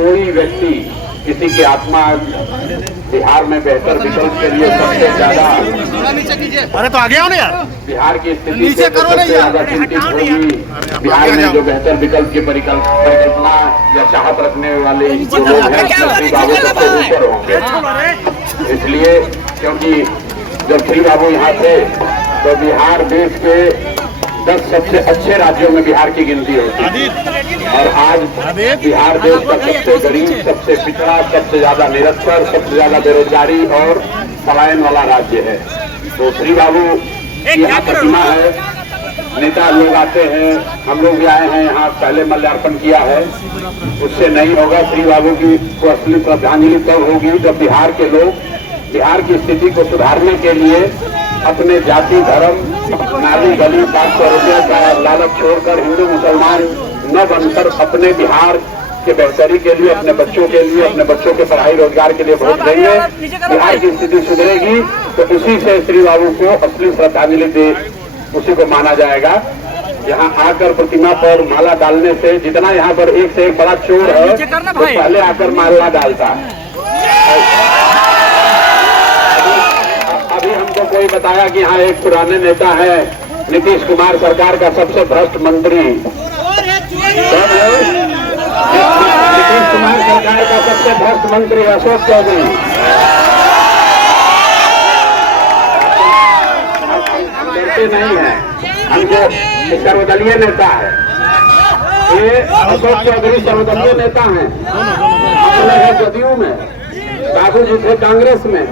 कोई व्यक्ति किसी की आत्मा बिहार में बेहतर विकल्प के लिए सबसे ज्यादा, अरे तो आगे आओ ना यार, बिहार की स्थिति से सबसे ज्यादा चिंतित होगी। बिहार में जो बेहतर विकल्प की परिकल्पना या चाहत रखने वाले जो लोग हैं श्री बाबू सबसे ऊपर होंगे। इसलिए क्योंकि जब श्री बाबू यहाँ थे तो बिहार देश के 10 सबसे अच्छे राज्यों में बिहार की गिनती होती है और आज बिहार देश का सबसे गरीब, सबसे पिछड़ा, सबसे ज्यादा निरक्षर, सबसे ज्यादा बेरोजगारी और पलायन वाला राज्य है। तो श्री बाबू की यहाँ प्रतिमा है, नेता लोग आते हैं, हम लोग भी आए हैं यहाँ, पहले माल्यार्पण किया है। उससे नहीं होगा, श्री बाबू की को असली श्रद्धांजलि तब होगी जब बिहार के लोग बिहार की स्थिति को सुधारने के लिए अपने जाति, धर्म, नारी, दलित, 500 रुपया का लालच छोड़कर हिंदू मुसलमान न बनकर अपने बिहार के बेहतरी के लिए, अपने बच्चों के लिए, अपने बच्चों के पढ़ाई रोजगार के लिए वोट देंगे। बिहार की स्थिति सुधरेगी तो उसी से श्री बाबू को असली श्रद्धांजलि दे, उसी को माना जाएगा। यहाँ आकर प्रतिमा पर माला डालने से, जितना यहाँ पर एक से एक बड़ा चोर है तो पहले आकर माला डालता है। अभी हमको कोई बताया कि यहाँ एक पुराने नेता है, नीतीश कुमार सरकार का सबसे भ्रष्ट मंत्री, नीतीश कुमार सरकार का सबसे भ्रष्ट मंत्री अशोक चौधरी। हम डरते नहीं है, हमको सर्वदलीय नेता है ये अशोक चौधरी, सर्वदलीय नेता है। अपने है जदयू में, बाबू जी थे कांग्रेस में,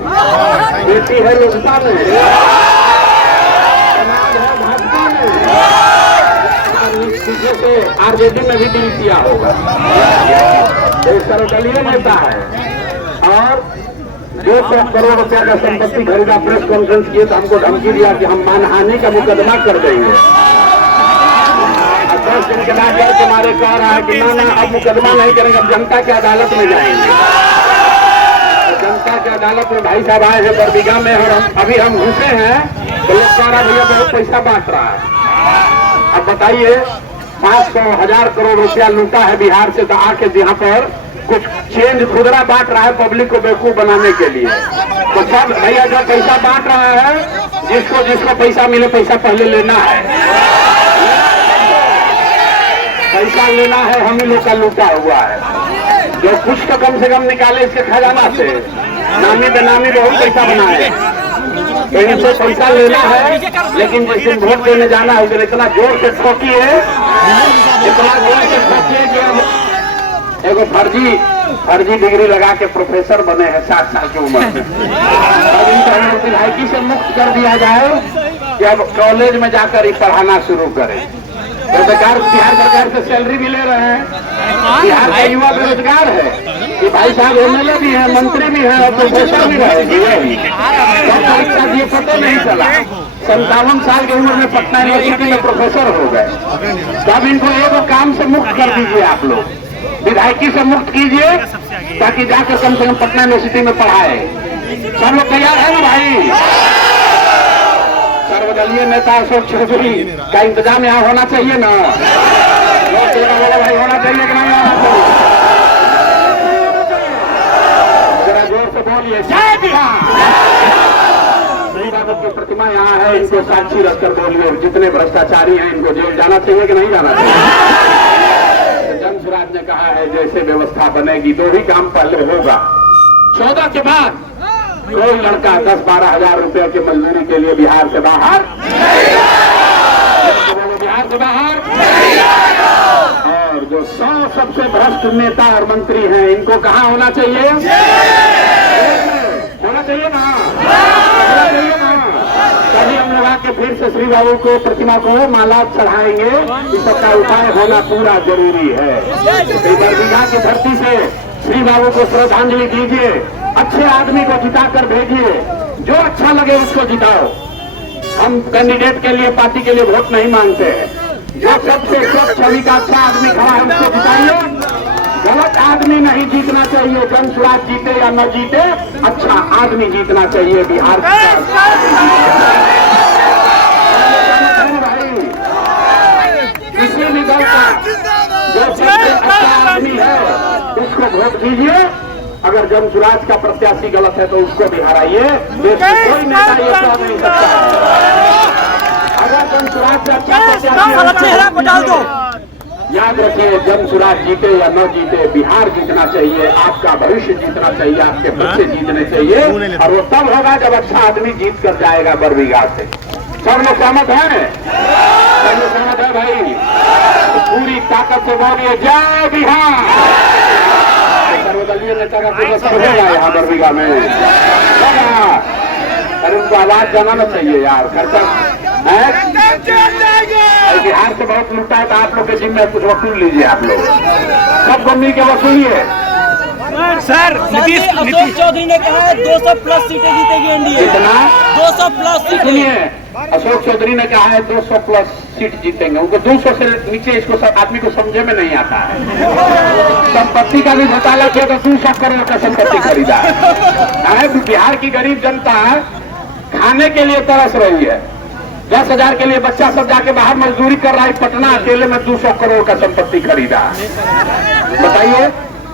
बेटी है लोजपा में, भाजपा में, पीछे से आरजेडी में भी डील किया होगा। एक सर्वदलीय नेता है और 200 करोड़ रुपया का संपत्ति खरीदा। प्रेस कॉन्फ्रेंस किए तो हमको धमकी दिया कि हम मानहानि का मुकदमा कर देंगे। 10 दिन के बाद तुम्हारे कह रहा है कि ना अब मुकदमा नहीं करेंगे, अब जनता की अदालत में जाएंगे। जनता की अदालत में भाई साहब आए हैं बरबीघा में और हम घुसे हैं तो लोग कह रहा भैया बहुत पैसा बांट रहा है। अब बताइए 500,000 करोड़ रुपया लूटा है बिहार से, तो आके यहाँ पर कुछ चेंज खुदरा बांट रहा है पब्लिक को बेवकूफ बनाने के लिए। तो सब भैया जो पैसा बांट रहा है, जिसको पैसा मिले पैसा पहले लेना है, पैसा लेना है। हम ही लोग का लूटा हुआ है, जो कुछ तो कम से कम निकाले इसके खजाना से, नामी बेनामी बहुत पैसा बनाए, तो इनसे पैसा लेना है। लेकिन जिस दिन वोट देने जाना है उस दिन इतना जोर से ठोकिए, इतना जोर से ठोकिए कि एगो फर्जी डिग्री लगा के प्रोफेसर बने हैं 60 साल की उम्र में। अब इनको विधायकी से मुक्त कर दिया जाए कि अब कॉलेज में जाकर ही पढ़ाना शुरू करें। तो बिहार सरकार से सैलरी भी ले रहे हैं, बिहार का युवा बेरोजगार है कि भाई साहब एमएलए भी है, मंत्री भी है और प्रोफेसर भी रहेगी। परीक्षा दिए पता नहीं चला, 57 साल की उम्र में पटना यूनिवर्सिटी में प्रोफेसर हो गए। तो अब इनको एगो काम से मुक्त कर दीजिए, आप लोग विधायकी से मुक्त कीजिए ताकि जाकर कम से कम पटना यूनिवर्सिटी में पढ़ाए। सब लोग तैयार है ना भाई? सर्वदलीय नेता अशोक चौधरी का इंतजाम यहाँ होना चाहिए ना, भाई होना चाहिए कि नहीं होना चाहिए? जरा जोर से बोलिए जय बिहार। श्री बाबू की प्रतिमा यहाँ है, इनको साक्षी रखकर बोलिए जितने भ्रष्टाचारी हैं इनको जेल जाना चाहिए कि नहीं जाना चाहिए? जन स्वराज ने कहा है जैसे व्यवस्था बनेगी 2 ही काम पहले होगा। 14 के बाद कोई लड़का 10-12 हजार रुपए की मजदूरी के लिए बिहार से बाहर, बिहार से बाहर। और जो 100 सबसे भ्रष्ट नेता और मंत्री हैं इनको कहाँ होना चाहिए? होना चाहिए ना, होना चाहिए ना। तभी हम लोग आके फिर से श्री बाबू को प्रतिमा को माला चढ़ाएंगे। इस सबका उपाय होना पूरा जरूरी है। बरबीघा की धरती से श्री बाबू को श्रद्धांजलि दीजिए, अच्छे आदमी को जिताकर भेजिए, जो अच्छा लगे उसको जिताओ। हम कैंडिडेट के लिए, पार्टी के लिए वोट नहीं मांगते हैं। जो सबसे स्वच्छ छवि का अच्छा आदमी खड़ा है उसको जिताइए। गलत आदमी नहीं जीतना चाहिए। जन स्वराज जीते या न जीते, अच्छा आदमी जीतना चाहिए बिहार का। किसी भी दल का जो सबसे अच्छा आदमी है उसको वोट दीजिए। अगर जमसुराज का प्रत्याशी गलत है तो उसको भी हराइए। देश में कोई नेता ये कह नहीं सकता। अगर जमसुराज का अच्छा चेहरा पर डाल दो। याद रखिए, जमसुराज जीते या न जीते, बिहार जीतना चाहिए, आपका भविष्य जीतना चाहिए, आपके बच्चे जीतने चाहिए। और वो तब होगा जब अच्छा आदमी जीत कर जाएगा बरबीघा से। सब लोग सहमत है? सब लोग सहमत है भाई? तो पूरी ताकत से बोलिए जय बिहार। सर्वदलीय नेता का कुछ होगा यहाँ बरबीघा में? अरे उनको आवाज जमाना चाहिए यार। खर्चा बिहार से बहुत लूटा है तो आप लोग के जिम्मे कुछ वसूल लीजिए। आप लोग सबको मिल के वसूलिए। सर अशोक चौधरी ने कहा है 200+ सीटें जीतेगी एनडीए। कितना? 200+ सुनिए, अशोक चौधरी ने कहा है 200+ सीट जीतेंगे। उनको 200 से नीचे इसको आदमी को समझे में नहीं आता है। संपत्ति का भी घोटाला किया तो 200 करोड़ का संपत्ति खरीदा है। बिहार की गरीब जनता खाने के लिए तरस रही है। 10,000 के लिए बच्चा सब जाके बाहर मजदूरी कर रहा है। पटना अकेले में 200 करोड़ का संपत्ति खरीदा। बताइए,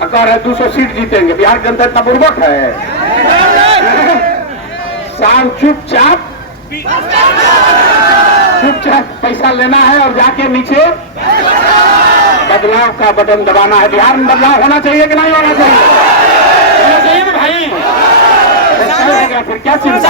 अगर है 200 सीट जीतेंगे। बिहार की जनता इतना बुर्बक है? साल चुपचाप पैसा लेना है और जाके नीचे बदलाव का बटन दबाना है। बिहार में बदलाव होना चाहिए कि नहीं होना चाहिए? होना चाहिए ना भाई? फिर क्या चिंता?